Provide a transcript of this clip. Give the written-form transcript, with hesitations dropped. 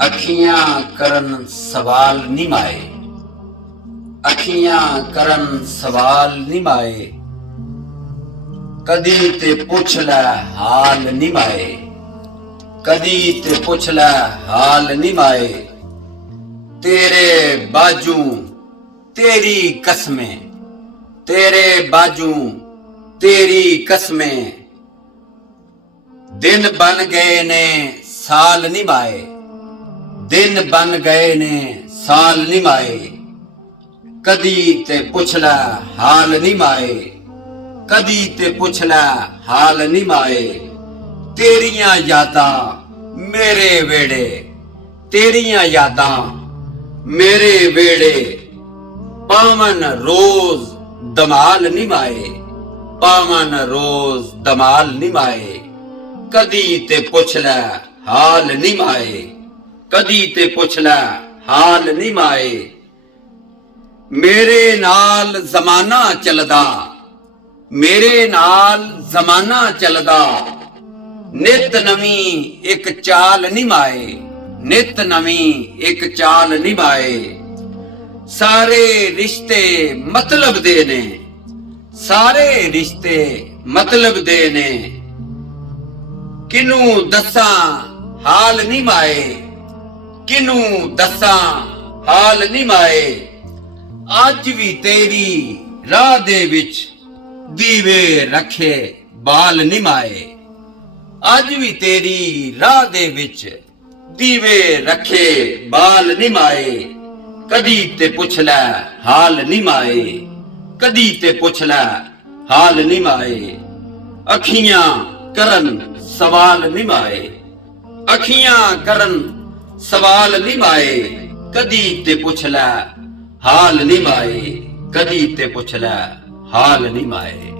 अखियां करन सवाल निमाए, अखियां करन सवाल निमाए, कदी ते पुछ लै हाल निमाए, कदी ते पुछ लै हाल निमाए। तेरे बाजू तेरी कसमें, तेरे बाजू तेरी कसमें, दिन बन गए ने साल निमाए, दिन बन गए ने साल निमाए। कदी ते पुछ लै हाल निमाए, कदी ते पुछ लै हाल निमाए। तेरियां यादां मेरे वेड़े, तेरियां यादां मेरे वेड़े, पावन रोज दमाल निमाए, पावन रोज दमाल निमाए। कदी ते पुछ लै हाल निमाए, कदी ते पुछ लै हाल निमाए। मेरे नाल जमाना चलदा, मेरे नाल जमाना चलदा, नित नवी एक चाल निमाए, नित नवी एक चाल निमाए। सारे रिश्ते मतलब दे ने, सारे रिश्ते मतलब दे ने, किनू दसां हाल निमाए, किनू दसां हाल निमाए। अज भी तेरी राह दे विच दीवे रखे बाल निमाए, अज भी तेरी राह दे विच दीवे रखे बाल निमाए। कदी ते पुछ लै हाल निमाए, कदी ते पुछ लै हाल निमाए। अखियां करन सवाल निमाए, अखियां करन सवाल निमाए। कदी ते पुछ लै हाल निमाए, कदी ते पुछ लै हाल निमाए।